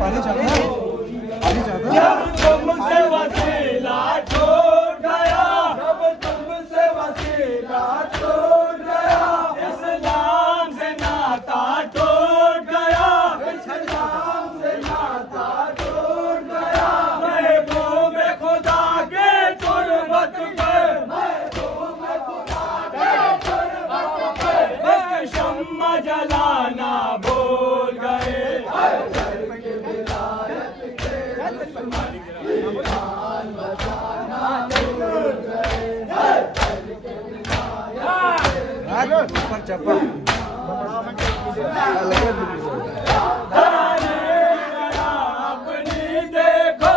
पानी चाहता जब तुमसे वसीला छूट गया, जब तुमसे वसीला छूट गया, इस्लाम से नाता टूट गया, इस्लाम से नाता टूट गया। महबूब खुदा के तुरबत पे, महबूब खुदा के तुरबत पे शम्मा जलाना भूल गए। ऊपर चप्पल अपनी देखो,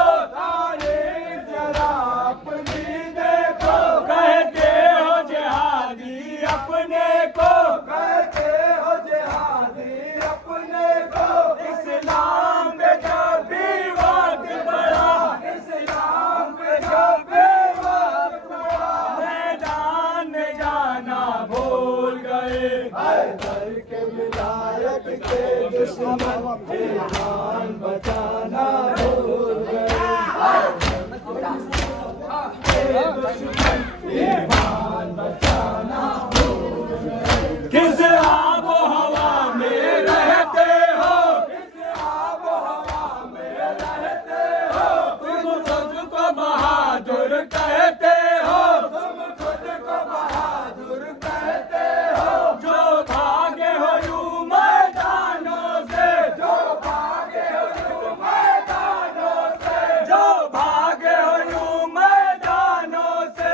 जरा अपनी देखो, कहते हो जिहादी अपने को, कहते हो जिहादी अपने को, इस्लाम पे जब भी वक्त पड़ा, इस्लाम पे जब भी वक्त पड़ा, मैदान में जाना भूल गए। हैदर के विलायत के दुश्मन ईमान बचाना भूल गए। ईमान बचाना भूल गए। किस आबो हवा में रहते हो, किस आबो हवा में रहते हो, तुम खुद को बहादुर कहते हो, तुम खुद को बहादुर कहते हो, जो भागे हो यूं मैदानों से, जो भागे हो यूं मैदानों से, जो भागे हो यूं मैदानों से,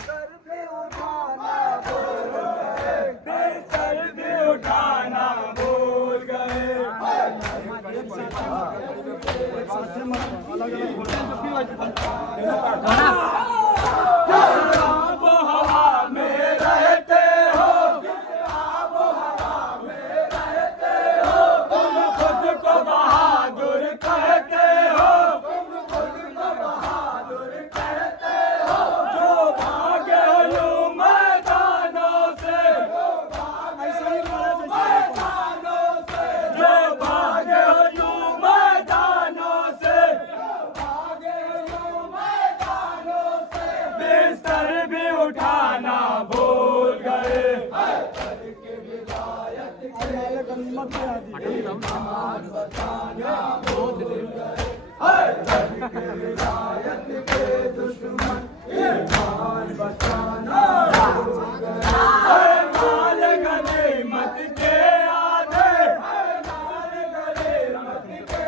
सर भी उठाना भूल गए। बिस्तर भी उठाना भूल गए। आबो हवा में रहते हो, आबो हवा में रहते हो, तुम खुद को बहादुर कहते हो, तुम खुद को बहादुर कहते हो, जो भागे हो यूं मैदानों से, मैदानों से, जो भागे हो यूं मैदानों से, भागे यूं मैदानों से, बिस्तर भी उठाना भूल गए। हैदर के विलायत के ईमान बचाना भूल गए। हैदर के विलायत के दुश्मन ईमान बचाना भूल गए। हर माल गनीमत के आधे, माल गनीमत के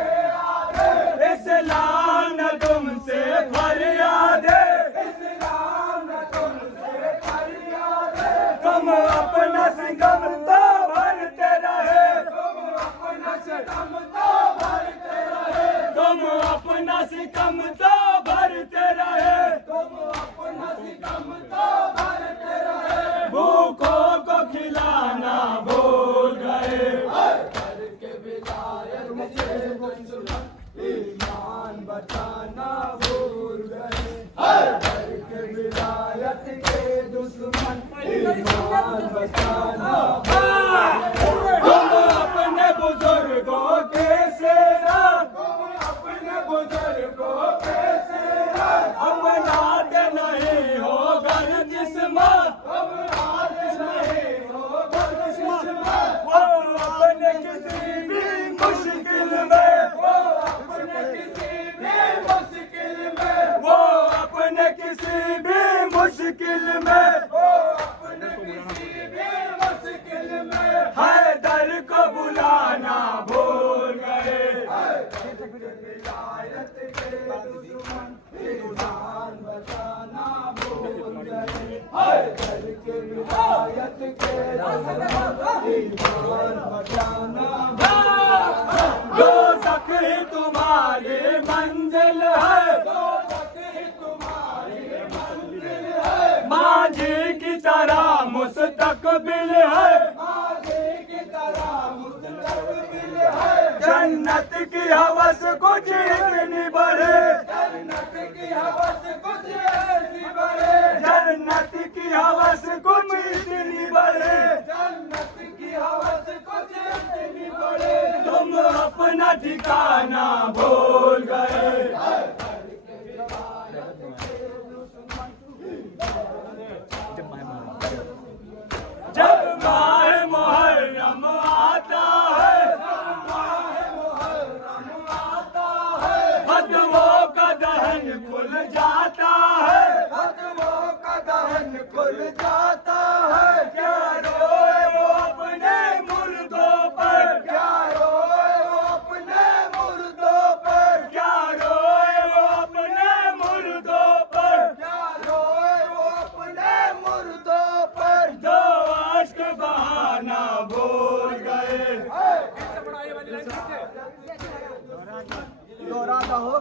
आगे, इस्लाम न तुमसे फरियाद है, इस्लाम न तुमसे फरियाद है। तुम अपना सिंगम तो भरते रहे, तुम अपना सितम तो भरते रहे, तुम अपना सितम तो भरते रहे, तुम अपना सितम तो भरते रहे। भूखों को खिलाना भूल गए। हैदर के विलायत के दुश्मन ईमान बचाना भूल गए। हैदर के विलायत के दुश्मन ईमान बचाना तुम अपने बुजुर्गों के सेना, तुम अपने बुजुर्गों के सेना, अपनाते नहीं हो घर किस्मत, तुम आज नहीं हो बदकिस्मत। वो अपने किसी भी मुश्किल में, वो अपने किसी भी मुश्किल में, वो अपने किसी भी मुश्किल में, वो अपने किसी भी मुश्किल में, हैदर को बुलाना भूल गए। हैदर के विलायत के दुश्मन ईमान बचाना भूल गए। हैदर के विलायत के दुश्मन ईमान बचाना दोज़ख ही तुम्हारी मंजिल है, दोज़ख ही तुम्हारी मंजिल है। मांझी की तरह मुस्तकबिल है, माज़ी की तरह मुस्तकबिल है। जन्नत की हवस कुछ इतनी बढ़े, जन्नत की हवस कुछ ऐसी बढ़े, जन्नत की हवस कुछ इतनी बढ़े, जन्नत की हवस कुछ इतनी बढ़े। भूल गए। जब माह मुहर्रम आता है, फतवों का दहन खुल जाता है, फतवों का दहन खुल जाता है। क्या रोए वो अपने मुर्दों पर, क्या रोए वो अपने मुर्दों पर, क्या रोए वो अपने मुर्दों पर, क्या रोए वो अपने मुर्दों पर। जो अश्क बहाना भूल गए। दोहराता हो।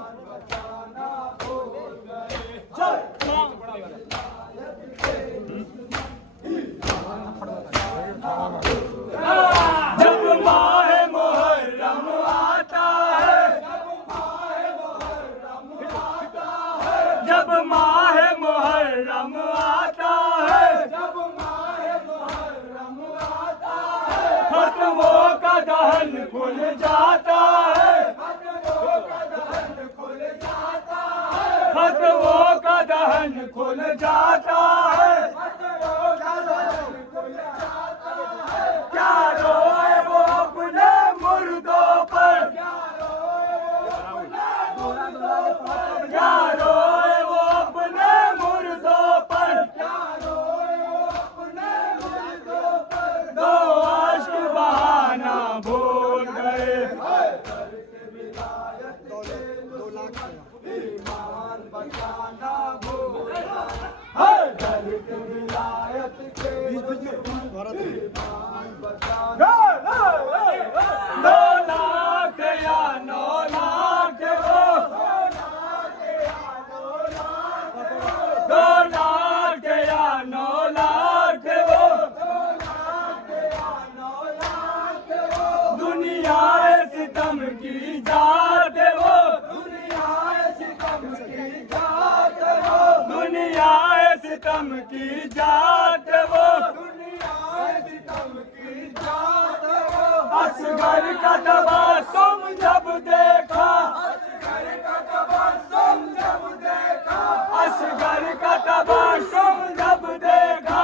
जब माह मुहर्रम आता है, जब माह मुहर्रम आता है, फतवों का दहन खुल जाता है, फतवों का दहन खुल जाता है। क्या रोए वो अपने मुर्दों पर, क्या रोए वो अपने मुर्दों पर, दो अश्क बहाना भूल गए। दो लाख या 9 लाख हो, 2 लाख या 9 लाख हो, दुनिया सितम की जात हो, दुनिया सितम की जात हो। असगर का तबासुम जब देखा, असगर का तबासुम जब देखा,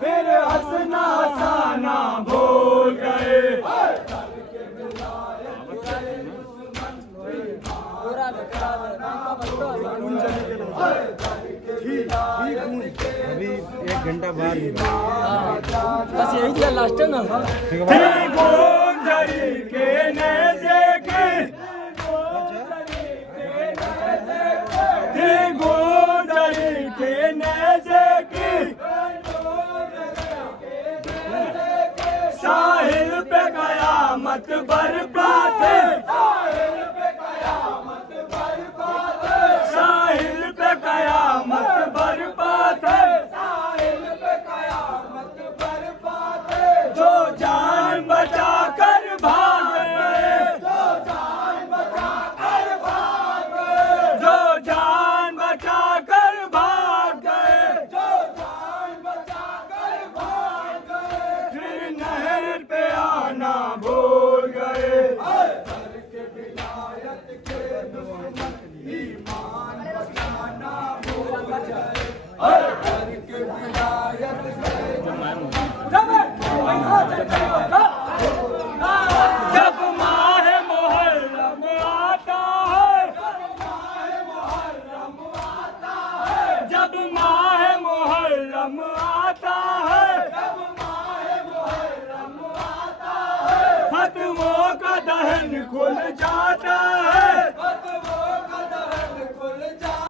फिर हंसना हंसाना भूल गए। अभी 1 घंटा बाद बस यही था लास्ट है ना। गोंधरी के नेज़े की, गोंधरी के नेज़े की, साहिल पे कयामत बरपा थे, साहिल पे कयामत बरपा थे, जो जान बचा कर भाग गए, जो जान बचा कर भाग गए, फिर नहर पे आना भूल गए। जब माह मुहर्रम आता है, जब माह मुहर्रम आता है, फतवों का दहन खुल जा